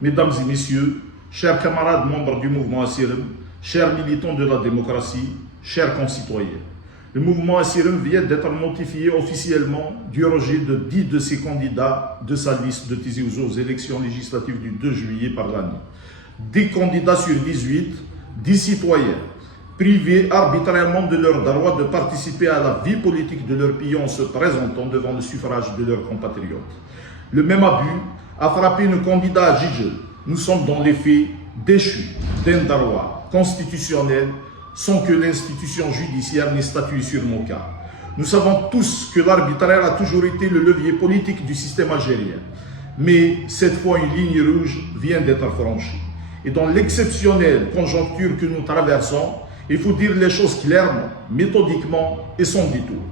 Mesdames et messieurs, chers camarades membres du mouvement Assirem, chers militants de la démocratie, chers concitoyens, le mouvement Assirem vient d'être notifié officiellement du rejet de 10 de ses candidats de sa liste de Tizi Ouzou aux élections législatives du 2 juillet par l'année. 10 candidats sur 18, 10 citoyens, privés arbitrairement de leur droit de participer à la vie politique de leur pays en se présentant devant le suffrage de leurs compatriotes. Le même abus a frappé nos candidats à Jijel. Nous sommes dans les faits déchus d'un droit constitutionnel sans que l'institution judiciaire n'ait statué sur nos cas. Nous savons tous que l'arbitraire a toujours été le levier politique du système algérien. Mais cette fois, une ligne rouge vient d'être franchie. Et dans l'exceptionnelle conjoncture que nous traversons, il faut dire les choses clairement, méthodiquement et sans détour.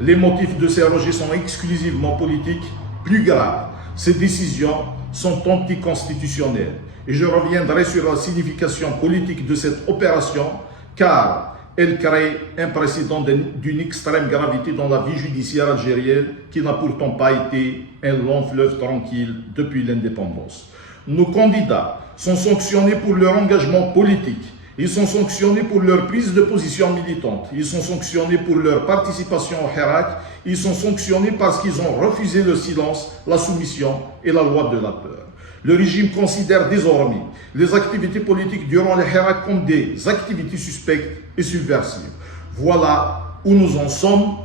Les motifs de ces rejets sont exclusivement politiques. Plus grave, ces décisions sont anticonstitutionnelles. Et je reviendrai sur la signification politique de cette opération, car elle crée un précédent d'une extrême gravité dans la vie judiciaire algérienne qui n'a pourtant pas été un long fleuve tranquille depuis l'indépendance. Nos candidats sont sanctionnés pour leur engagement politique, ils sont sanctionnés pour leur prise de position militante, ils sont sanctionnés pour leur participation au Hirak, ils sont sanctionnés parce qu'ils ont refusé le silence, la soumission et la loi de la peur. Le régime considère désormais les activités politiques durant le Hirak comme des activités suspectes et subversives. Voilà où nous en sommes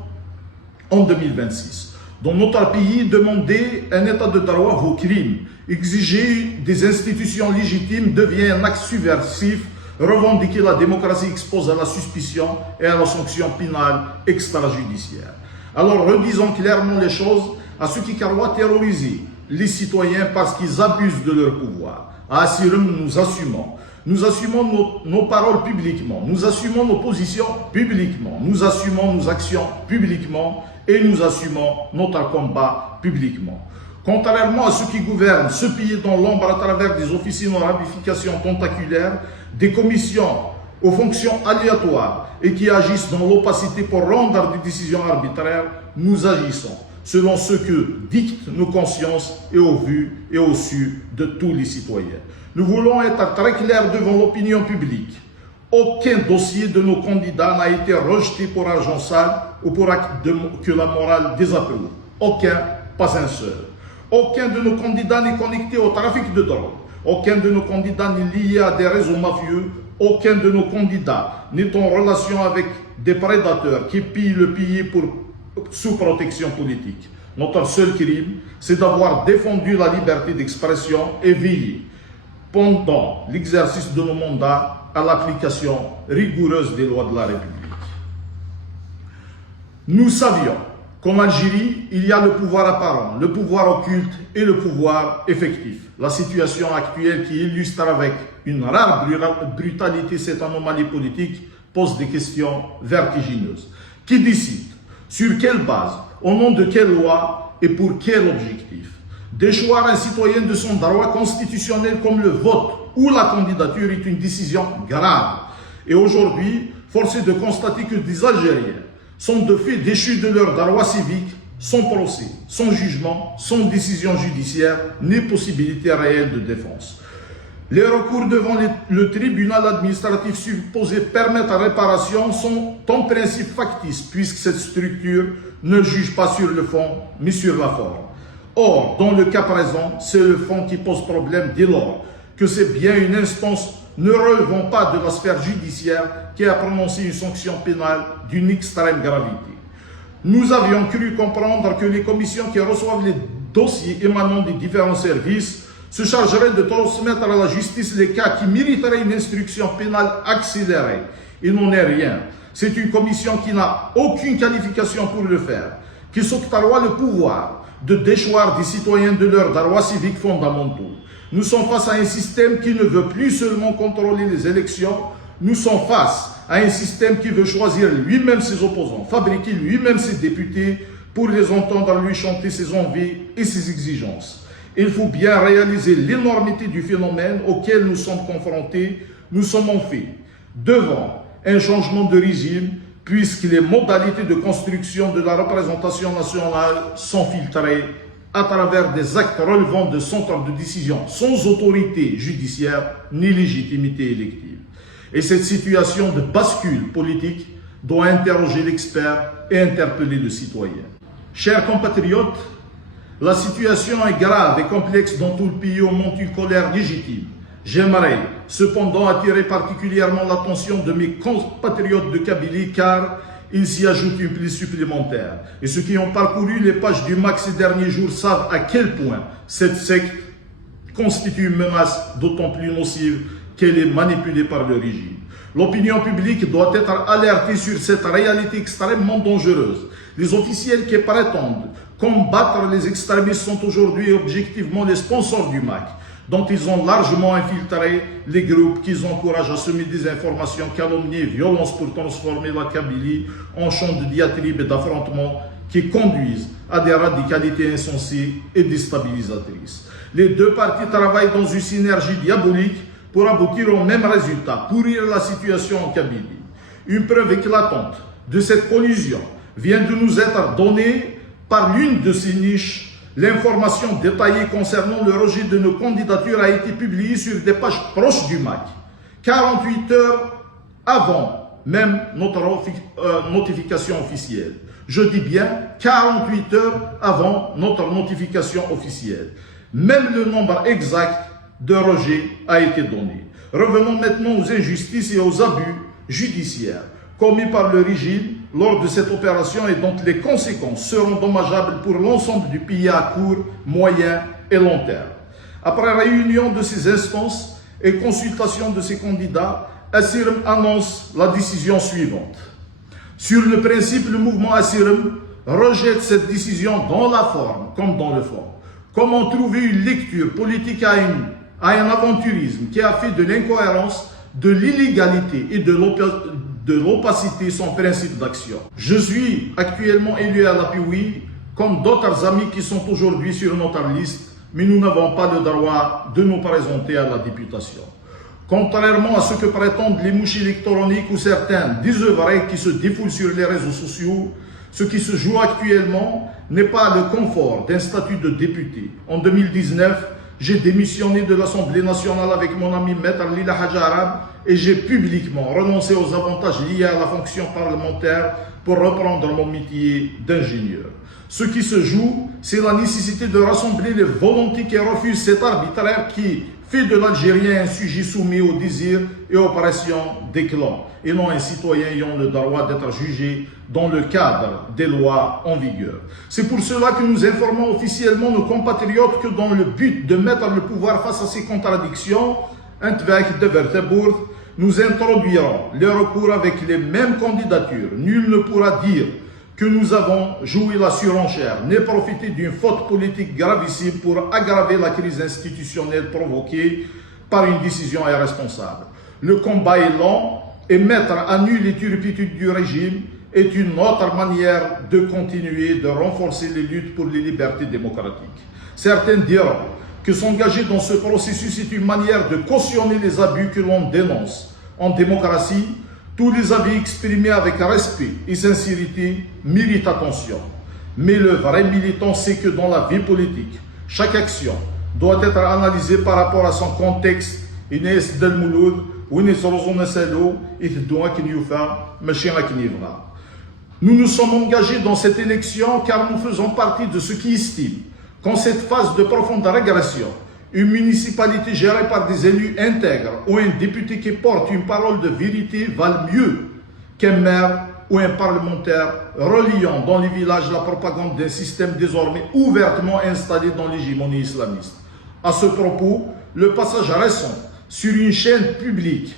en 2026. Dans notre pays, demander un état de droit vaut crime. Exiger des institutions légitimes devient un acte subversif. Revendiquer la démocratie expose à la suspicion et à la sanction pénale extrajudiciaire. Alors redisons clairement les choses à ceux qui croient terroriser les citoyens parce qu'ils abusent de leur pouvoir. À Assirem, nous assumons. Nous assumons nos paroles publiquement, nous assumons nos positions publiquement, nous assumons nos actions publiquement et nous assumons notre combat publiquement. Contrairement à ceux qui gouvernent ce pays dans l'ombre à travers des officines en ramifications tentaculaires, des commissions aux fonctions aléatoires et qui agissent dans l'opacité pour rendre des décisions arbitraires, nous agissons selon ce que dictent nos consciences et au vu et au su de tous les citoyens. Nous voulons être très clairs devant l'opinion publique. Aucun dossier de nos candidats n'a été rejeté pour argent sale ou pour acte que la morale désapprouve. Aucun, pas un seul. Aucun de nos candidats n'est connecté au trafic de drogue. Aucun de nos candidats n'est lié à des réseaux mafieux. Aucun de nos candidats n'est en relation avec des prédateurs qui pillent le pays sous protection politique. Notre seul crime, c'est d'avoir défendu la liberté d'expression et veillé, pendant l'exercice de nos mandats, à l'application rigoureuse des lois de la République. Nous savions qu'en Algérie, il y a le pouvoir apparent, le pouvoir occulte et le pouvoir effectif. La situation actuelle qui illustre avec une rare brutalité cette anomalie politique pose des questions vertigineuses. Qui décide? Sur quelle base? Au nom de quelle loi? Et pour quel objectif? Déchoir un citoyen de son droit constitutionnel comme le vote ou la candidature est une décision grave. Et aujourd'hui, force est de constater que des Algériens sont de fait déchus de leurs droits civiques, sans procès, sans jugement, sans décision judiciaire, ni possibilité réelle de défense. Les recours devant le tribunal administratif supposé permettre réparation sont en principe factices, puisque cette structure ne juge pas sur le fond, mais sur la forme. Or, dans le cas présent, c'est le fond qui pose problème dès lors que c'est bien une instance ne relevant pas de la sphère judiciaire qui a prononcé une sanction pénale d'une extrême gravité. Nous avions cru comprendre que les commissions qui reçoivent les dossiers émanant des différents services se chargeraient de transmettre à la justice les cas qui mériteraient une instruction pénale accélérée. Il n'en est rien. C'est une commission qui n'a aucune qualification pour le faire, qui s'octroie le pouvoir de déchoir des citoyens de leurs droits civiques fondamentaux. Nous sommes face à un système qui ne veut plus seulement contrôler les élections, nous sommes face à un système qui veut choisir lui-même ses opposants, fabriquer lui-même ses députés pour les entendre lui chanter ses envies et ses exigences. Il faut bien réaliser l'énormité du phénomène auquel nous sommes confrontés. Nous sommes en fait devant un changement de régime puisque les modalités de construction de la représentation nationale sont filtrées à travers des actes relevant de centres de décision sans autorité judiciaire ni légitimité élective. Et cette situation de bascule politique doit interroger l'expert et interpeller le citoyen. Chers compatriotes, la situation est grave et complexe dans tout le pays où monte une colère légitime. J'aimerais cependant attirer particulièrement l'attention de mes compatriotes de Kabylie car il s'y ajoute une prise supplémentaire. Et ceux qui ont parcouru les pages du MAC ces derniers jours savent à quel point cette secte constitue une menace d'autant plus nocive qu'elle est manipulée par le régime. L'opinion publique doit être alertée sur cette réalité extrêmement dangereuse. Les officiels qui prétendent combattre les extrémistes sont aujourd'hui objectivement les sponsors du MAC, dont ils ont largement infiltré les groupes qui encouragent à semer des informations, calomnies et violences pour transformer la Kabylie en champ de diatribes et d'affrontements qui conduisent à des radicalités insensées et déstabilisatrices. Les deux partis travaillent dans une synergie diabolique pour aboutir au même résultat, pourrir la situation en Kabylie. Une preuve éclatante de cette collusion vient de nous être donnée par l'une de ces niches. L'information détaillée concernant le rejet de nos candidatures a été publiée sur des pages proches du MAC, 48 heures avant même notre notification officielle. Je dis bien 48 heures avant notre notification officielle. Même le nombre exact de rejets a été donné. Revenons maintenant aux injustices et aux abus judiciaires commis par le régime lors de cette opération et dont les conséquences seront dommageables pour l'ensemble du pays à court, moyen et long terme. Après réunion de ces instances et consultation de ces candidats, Assirem annonce la décision suivante. Sur le principe, le mouvement Assirem rejette cette décision dans la forme comme dans le fond. Comment trouver une lecture politique à un aventurisme qui a fait de l'incohérence, de l'illégalité et de l'opacité son principe d'action. Je suis actuellement élu à l'APOUI, comme d'autres amis qui sont aujourd'hui sur notre liste, mais nous n'avons pas le droit de nous présenter à la députation. Contrairement à ce que prétendent les mouches électroniques ou certains désœuvrés qui se défoulent sur les réseaux sociaux, ce qui se joue actuellement n'est pas le confort d'un statut de député. En 2019, j'ai démissionné de l'Assemblée nationale avec mon ami Maître Lila Hadjarab et j'ai publiquement renoncé aux avantages liés à la fonction parlementaire pour reprendre mon métier d'ingénieur. Ce qui se joue, c'est la nécessité de rassembler les volontés qui refusent cet arbitraire qui fait de l'Algérien un sujet soumis aux désirs et aux pressions des clans, et non un citoyen ayant le droit d'être jugé dans le cadre des lois en vigueur. C'est pour cela que nous informons officiellement nos compatriotes que dans le but de mettre le pouvoir face à ces contradictions, nous introduirons le recours avec les mêmes candidatures. Nul ne pourra dire que nous avons joué la surenchère, ni profité d'une faute politique gravissime pour aggraver la crise institutionnelle provoquée par une décision irresponsable. Le combat est lent et mettre à nu les turpitudes du régime est une autre manière de continuer de renforcer les luttes pour les libertés démocratiques. Certains diront que s'engager dans ce processus est une manière de cautionner les abus que l'on dénonce. En démocratie, tous les avis exprimés avec respect et sincérité méritent attention. Mais le vrai militant sait que dans la vie politique, chaque action doit être analysée par rapport à son contexte. Nous nous sommes engagés dans cette élection car nous faisons partie de ceux qui estiment qu'en cette phase de profonde régression, une municipalité gérée par des élus intègres ou un député qui porte une parole de vérité valent mieux qu'un maire ou un parlementaire reliant dans les villages la propagande d'un système désormais ouvertement installé dans l'hégémonie islamiste. À ce propos, le passage récent sur une chaîne publique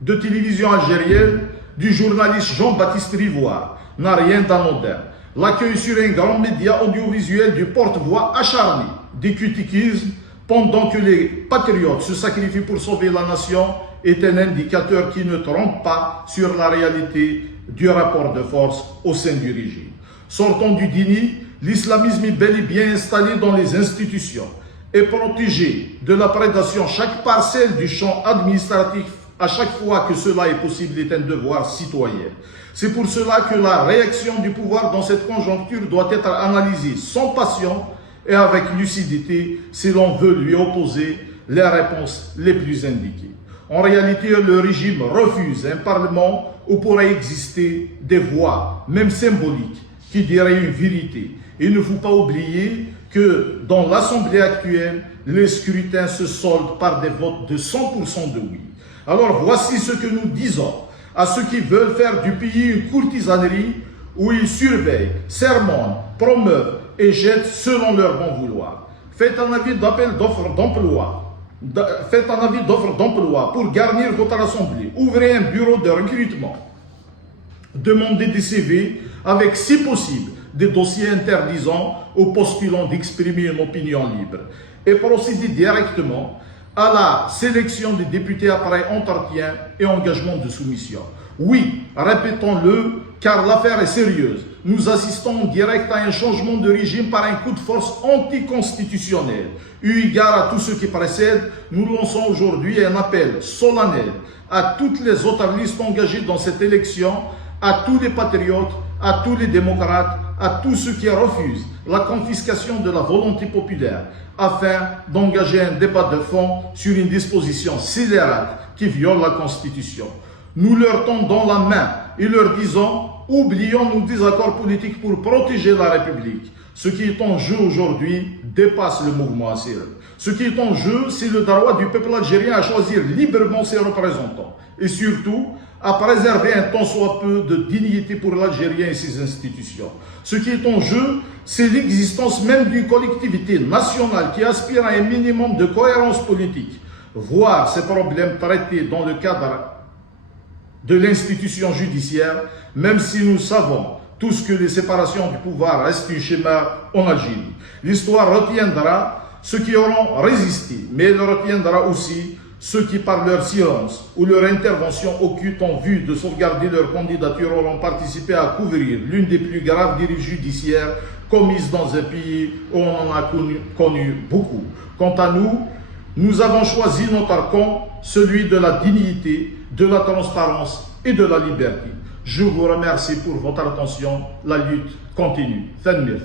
de télévision algérienne du journaliste Jean-Baptiste Rivoire n'a rien d'anodin. L'accueil sur un grand média audiovisuel du porte-voix acharné des critiquismes pendant que les patriotes se sacrifient pour sauver la nation est un indicateur qui ne trompe pas sur la réalité du rapport de force au sein du régime. Sortons du déni, l'islamisme est bel et bien installé dans les institutions et protégé de la prédation. Chaque parcelle du champ administratif, à chaque fois que cela est possible, est un devoir citoyen. C'est pour cela que la réaction du pouvoir dans cette conjoncture doit être analysée sans passion et avec lucidité si l'on veut lui opposer les réponses les plus indiquées. En réalité, le régime refuse un parlement où pourraient exister des voix, même symboliques, qui diraient une vérité. Il ne faut pas oublier que dans l'Assemblée actuelle, les scrutins se soldent par des votes de 100% de oui. Alors voici ce que nous disons à ceux qui veulent faire du pays une courtisanerie où ils surveillent, sermonnent, promeuvent et jettent selon leur bon vouloir. Faites un avis d'appel d'offres d'emploi. Faites un avis d'offre d'emploi pour garnir votre assemblée. Ouvrez un bureau de recrutement. Demandez des CV avec, si possible, des dossiers interdisant aux postulants d'exprimer une opinion libre. Et procédez directement à la sélection des députés après entretien et engagement de soumission. Oui, répétons-le, car l'affaire est sérieuse. Nous assistons en direct à un changement de régime par un coup de force anticonstitutionnel. Eu égard à tout ce qui précède, nous lançons aujourd'hui un appel solennel à toutes les autres listes engagées dans cette élection, à tous les patriotes, à tous les démocrates, à tous ceux qui refusent la confiscation de la volonté populaire, afin d'engager un débat de fond sur une disposition scélérate qui viole la Constitution. Nous leur tendons la main et leur disons « Oublions nos désaccords politiques pour protéger la République ». Ce qui est en jeu aujourd'hui dépasse le mouvement Assir. Ce qui est en jeu, c'est le droit du peuple algérien à choisir librement ses représentants et surtout à préserver un tant soit peu de dignité pour l'Algérien et ses institutions. Ce qui est en jeu, c'est l'existence même d'une collectivité nationale qui aspire à un minimum de cohérence politique. Voir ces problèmes traités dans le cadre de l'institution judiciaire, même si nous savons tous que les séparations du pouvoir restent une chimère en Algérie. L'histoire retiendra ceux qui auront résisté, mais elle retiendra aussi ceux qui, par leur silence ou leur intervention occulte en vue de sauvegarder leur candidature, auront participé à couvrir l'une des plus graves dérives judiciaires commises dans un pays où on en a connu beaucoup. Quant à nous, nous avons choisi notre camp, celui de la dignité, de la transparence et de la liberté. Je vous remercie pour votre attention. La lutte continue. Fenmir.